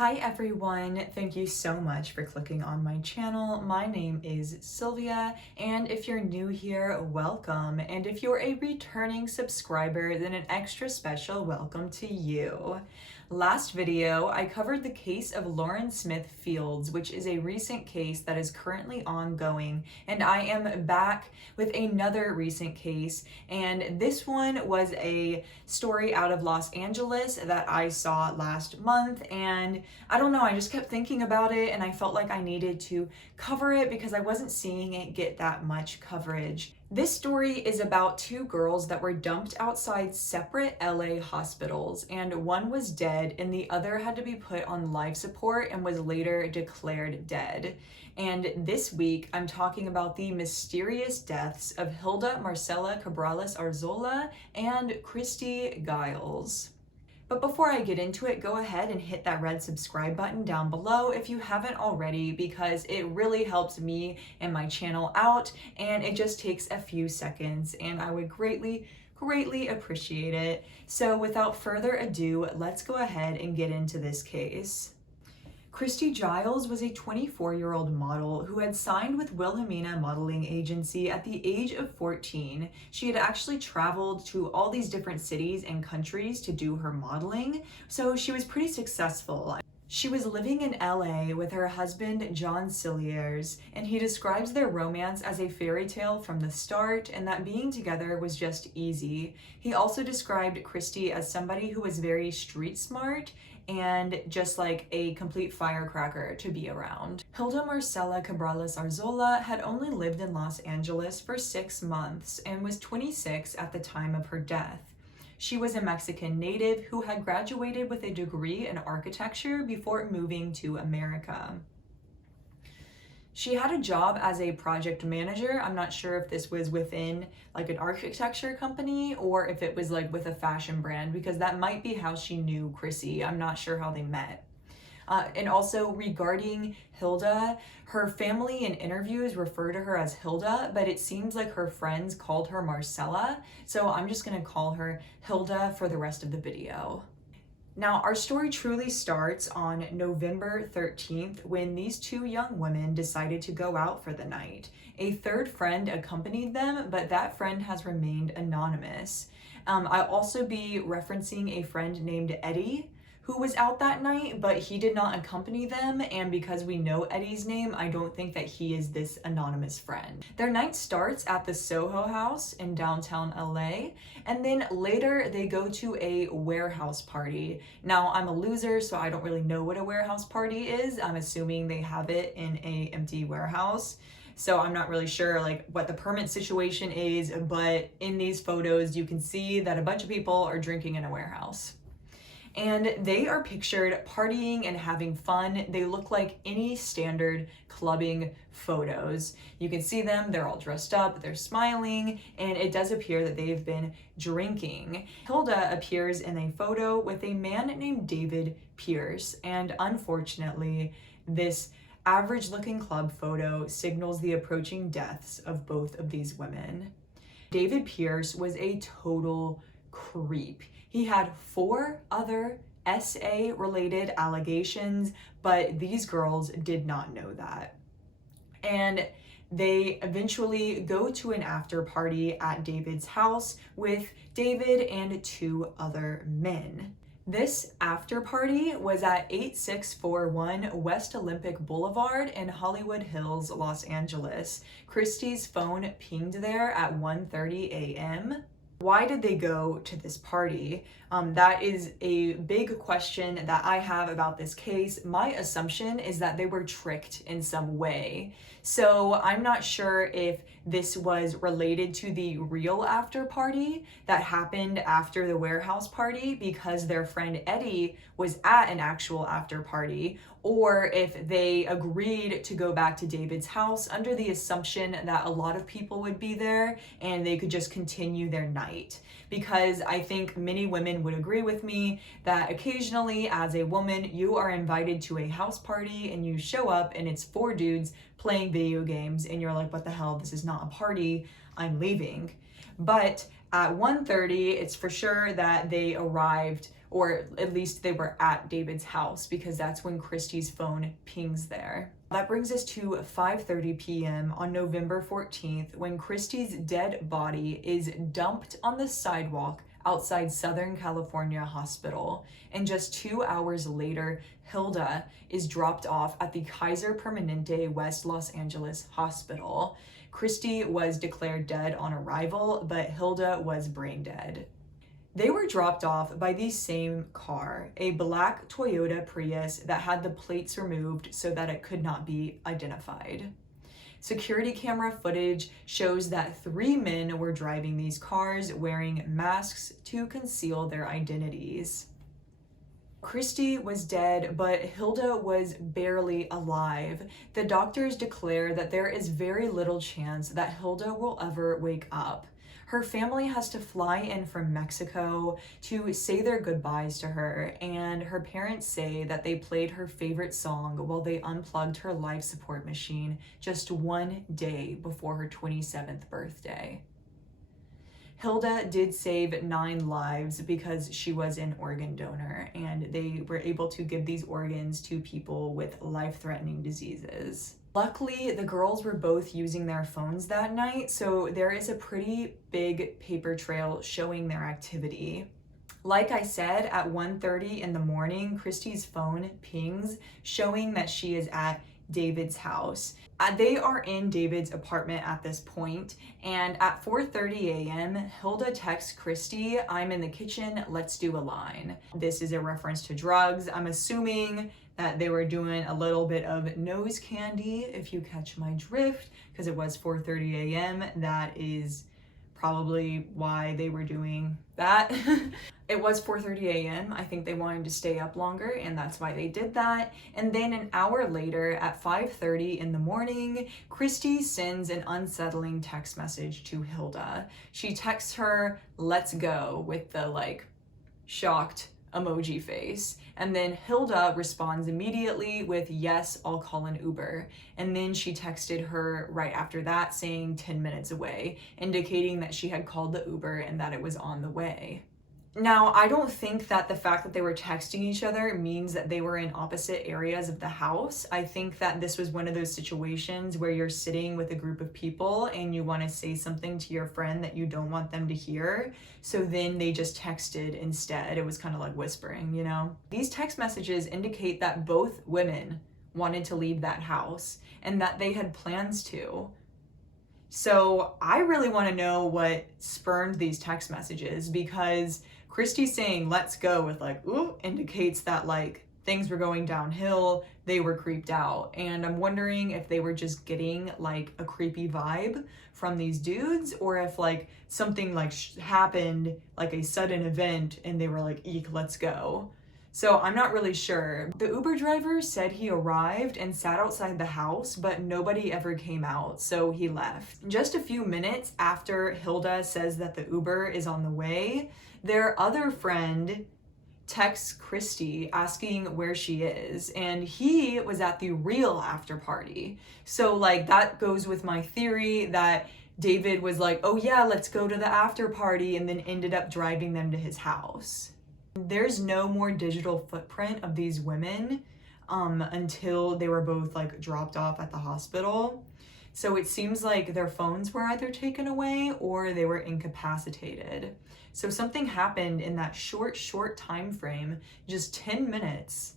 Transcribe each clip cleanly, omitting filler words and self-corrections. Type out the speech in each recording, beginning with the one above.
Hi everyone, thank you so much for clicking on my channel. My name is Sylvia, and if you're new here, welcome. And if you're a returning subscriber, then an extra special welcome to you. Last video, I covered the case of Lauren Smith Fields, which is a recent case that is currently ongoing, and I am back with another recent case, and this one was a story out of Los Angeles that I saw last month, and I don't know, I just kept thinking about it, and I felt like I needed to cover it because I wasn't seeing it get that much coverage. This story is about two girls that were dumped outside separate LA hospitals, and one was dead and the other had to be put on life support and was later declared dead. And this week, I'm talking about the mysterious deaths of Hilda Marcela Cabrales-Arzola and Christy Giles. But before I get into it, go ahead and hit that red subscribe button down below if you haven't already, because it really helps me and my channel out, and it just takes a few seconds, and I would greatly appreciate it. So without further ado, let's go ahead and get into this case. Christy Giles was a 24-year-old model who had signed with Wilhelmina Modeling Agency at the age of 14. She had actually traveled to all these different cities and countries to do her modeling, so she was pretty successful. She was living in LA with her husband, John Cilliers, and he describes their romance as a fairy tale from the start and that being together was just easy. He also described Christy as somebody who was very street smart and just like a complete firecracker to be around. Hilda Marcela Cabrales-Arzola had only lived in Los Angeles for 6 months and was 26 at the time of her death. She was a Mexican native who had graduated with a degree in architecture before moving to America. She had a job as a project manager. I'm not sure if this was within like an architecture company or if it was like with a fashion brand, because that might be how she knew Chrissy. I'm not sure how they met. And also regarding Hilda, her family in interviews refer to her as Hilda, but it seems like her friends called her Marcella. So I'm just gonna call her Hilda for the rest of the video. Now, our story truly starts on November 13th when these two young women decided to go out for the night. A third friend accompanied them, but that friend has remained anonymous. I'll also be referencing a friend named Eddie who was out that night, but he did not accompany them, and because we know Eddie's name, I don't think that he is this anonymous friend. Their night starts at the Soho House in downtown LA, and then later they go to a warehouse party. Now, I'm a loser, so I don't really know what a warehouse party is. I'm assuming they have it in an empty warehouse. So I'm not really sure like what the permit situation is, but in these photos, you can see that a bunch of people are drinking in a warehouse. And they are pictured partying and having fun. They look like any standard clubbing photos. You can see them, they're all dressed up, they're smiling, and it does appear that they've been drinking. Hilda appears in a photo with a man named David Pierce, and unfortunately, this average-looking club photo signals the approaching deaths of both of these women. David Pierce was a total creep. He had 4 other SA-related allegations, but these girls did not know that. And they eventually go to an after party at David's house with David and 2 other men. This after party was at 8641 West Olympic Boulevard in Hollywood Hills, Los Angeles. Christy's phone pinged there at 1:30 a.m. Why did they go to this party? That is a big question that I have about this case. My assumption is that they were tricked in some way. So I'm not sure if this was related to the real after party that happened after the warehouse party because their friend Eddie was at an actual after party, or if they agreed to go back to David's house under the assumption that a lot of people would be there and they could just continue their night. Because I think many women would agree with me that occasionally as a woman, you are invited to a house party and you show up and it's 4 dudes playing video games and you're like, what the hell, this is not a party, I'm leaving. But at 1:30, it's for sure that they arrived or at least they were at David's house, because that's when Christy's phone pings there. That brings us to 5:30 p.m. on November 14th, when Christy's dead body is dumped on the sidewalk outside Southern California Hospital. And just 2 hours later, Hilda is dropped off at the Kaiser Permanente West Los Angeles Hospital. Christy was declared dead on arrival, but Hilda was brain dead. They were dropped off by the same car, a black Toyota Prius that had the plates removed so that it could not be identified. Security camera footage shows that 3 men were driving these cars wearing masks to conceal their identities. Christy was dead, but Hilda was barely alive. The doctors declare that there is very little chance that Hilda will ever wake up. Her family has to fly in from Mexico to say their goodbyes to her, and her parents say that they played her favorite song while they unplugged her life support machine just 1 day before her 27th birthday. Hilda did save 9 lives because she was an organ donor, and they were able to give these organs to people with life-threatening diseases. Luckily, the girls were both using their phones that night, so there is a pretty big paper trail showing their activity. Like I said, at 1:30 in the morning, Christy's phone pings showing that she is at David's house. They are in David's apartment at this point, and at 4:30 a.m., Hilda texts Christy, "I'm in the kitchen, let's do a line." This is a reference to drugs. I'm assuming that they were doing a little bit of nose candy, if you catch my drift, because it was 4:30 a.m. That is probably why they were doing that. It was 4:30 a.m. I think they wanted to stay up longer, and that's why they did that. And then an hour later, at 5:30 in the morning, Christy sends an unsettling text message to Hilda. She texts her, "Let's go," with the shocked emoji face. And then Hilda responds immediately with, "Yes, I'll call an Uber." And then she texted her right after that saying 10 minutes away, indicating that she had called the Uber and that it was on the way. Now, I don't think that the fact that they were texting each other means that they were in opposite areas of the house. I think that this was one of those situations where you're sitting with a group of people and you want to say something to your friend that you don't want them to hear. So then they just texted instead. It was kind of like whispering, you know? These text messages indicate that both women wanted to leave that house and that they had plans to. So I really want to know what spurned these text messages, because Christy saying "let's go" with "ooh" indicates that things were going downhill, they were creeped out. And I'm wondering if they were just getting a creepy vibe from these dudes, or if something happened, a sudden event, and they were "eek, let's go." So I'm not really sure. The Uber driver said he arrived and sat outside the house, but nobody ever came out, so he left. Just a few minutes after Hilda says that the Uber is on the way, their other friend texts Christy asking where she is, and he was at the real after party. So that goes with my theory that David was "oh yeah, let's go to the after party," and then ended up driving them to his house. There's no more digital footprint of these women until they were both dropped off at the hospital. So it seems like their phones were either taken away or they were incapacitated. So something happened in that short time frame, just 10 minutes,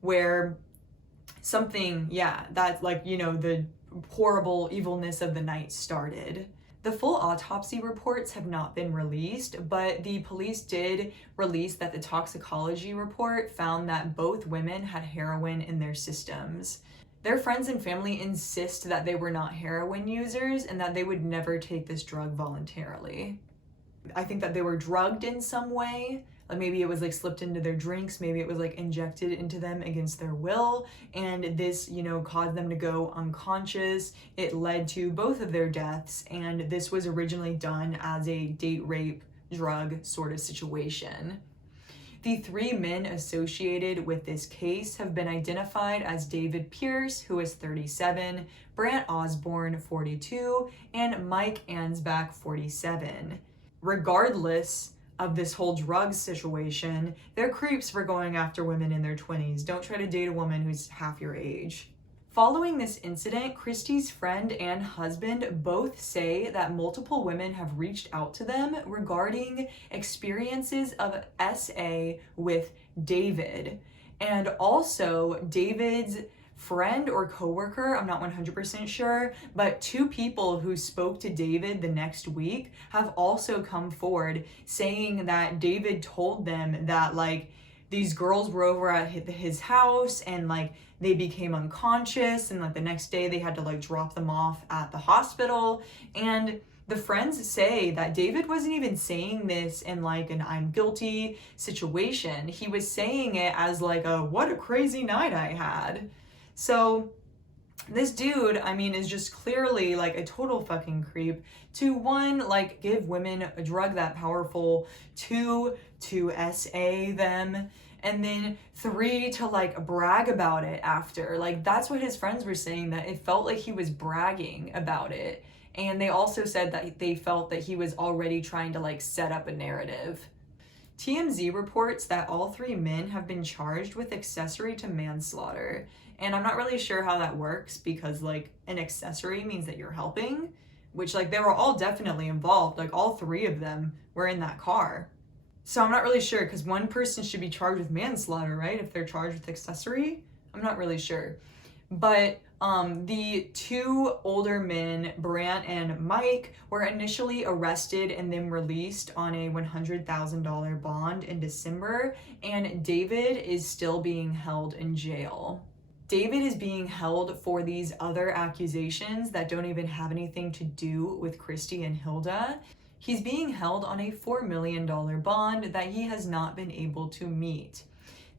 where something, that the horrible evilness of the night started. The full autopsy reports have not been released, but the police did release that the toxicology report found that both women had heroin in their systems. Their friends and family insist that they were not heroin users and that they would never take this drug voluntarily. I think that they were drugged in some way. Maybe it was slipped into their drinks, maybe it was injected into them against their will, and this caused them to go unconscious. It led to both of their deaths, and this was originally done as a date rape drug sort of situation. The 3 men associated with this case have been identified as David Pierce, who is 37, Brant Osborne, 42, and Mike Ansbach, 47. Regardless of this whole drug situation. They're creeps for going after women in their 20s. Don't try to date a woman who's half your age. Following this incident, Christy's friend and husband both say that multiple women have reached out to them regarding experiences of SA with David. And also David's friend or coworker, I'm not 100% sure, but 2 people who spoke to David the next week have also come forward saying that David told them that like these girls were over at his house and like they became unconscious, and like the next day they had to like drop them off at the hospital. And the friends say that David wasn't even saying this in like an I'm guilty situation. He was saying it as like a what a crazy night I had. So this dude, I mean, is just clearly like a total fucking creep. To 1, like give women a drug that powerful, 2, to SA them, and then 3, to like brag about it after. Like that's what his friends were saying, that it felt like he was bragging about it. And they also said that they felt that he was already trying to like set up a narrative. TMZ reports that all 3 men have been charged with accessory to manslaughter. And I'm not really sure how that works, because like an accessory means that you're helping, which like they were all definitely involved. Like all 3 of them were in that car. So I'm not really sure, because one person should be charged with manslaughter, right? If they're charged with accessory? I'm not really sure. But the 2 older men, Brant and Mike, were initially arrested and then released on a $100,000 bond in December, and David is still being held in jail. David is being held for these other accusations that don't even have anything to do with Christy and Hilda. He's being held on a $4 million bond that he has not been able to meet.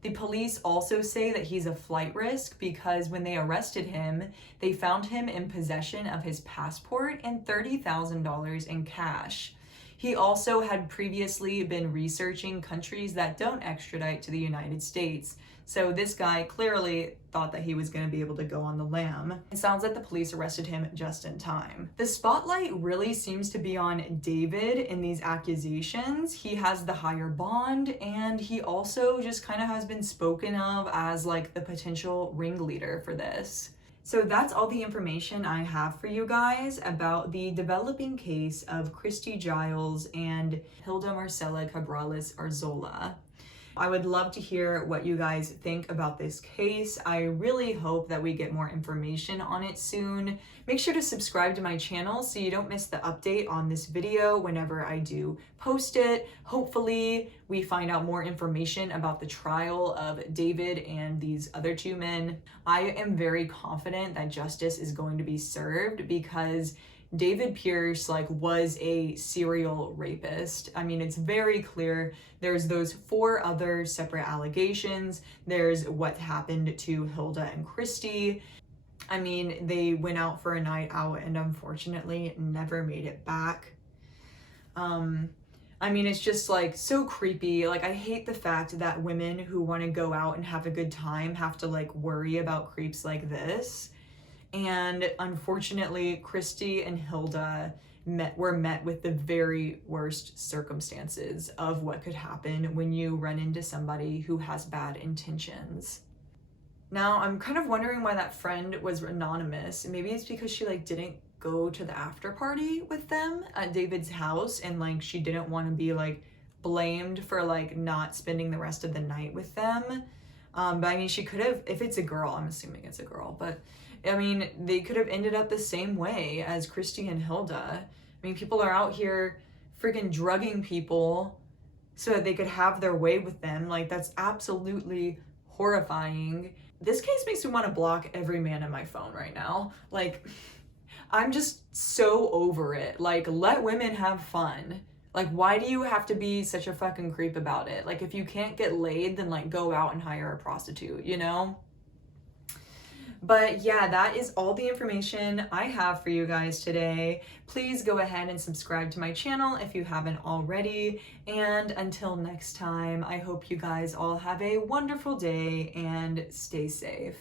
The police also say that he's a flight risk because when they arrested him, they found him in possession of his passport and $30,000 in cash. He also had previously been researching countries that don't extradite to the United States. So this guy clearly thought that he was going to be able to go on the lam. It sounds like the police arrested him just in time. The spotlight really seems to be on David in these accusations. He has the higher bond, and he also just kind of has been spoken of as like the potential ringleader for this. So that's all the information I have for you guys about the developing case of Christy Giles and Hilda Marcela Cabrales-Arzola. I would love to hear what you guys think about this case. I really hope that we get more information on it soon. Make sure to subscribe to my channel so you don't miss the update on this video whenever I do post it. Hopefully we find out more information about the trial of David and these other 2 men. I am very confident that justice is going to be served, because David Pierce was a serial rapist. I mean, it's very clear. There's those 4 other separate allegations. There's what happened to Hilda and Christy. I mean, they went out for a night out and unfortunately never made it back. I mean, it's just so creepy. I hate the fact that women who want to go out and have a good time have to worry about creeps like this. And unfortunately, Christy and Hilda were met with the very worst circumstances of what could happen when you run into somebody who has bad intentions. Now, I'm kind of wondering why that friend was anonymous. Maybe it's because she didn't go to the after party with them at David's house, and she didn't want to be blamed for not spending the rest of the night with them. But I mean, she could have, if it's a girl, I'm assuming it's a girl, but I mean, they could have ended up the same way as Christy and Hilda. I mean, people are out here freaking drugging people so that they could have their way with them. That's absolutely horrifying. This case makes me want to block every man in my phone right now. I'm just so over it. Let women have fun. Why do you have to be such a fucking creep about it? If you can't get laid, then go out and hire a prostitute, you know? But yeah, that is all the information I have for you guys today. Please go ahead and subscribe to my channel if you haven't already. And until next time, I hope you guys all have a wonderful day and stay safe.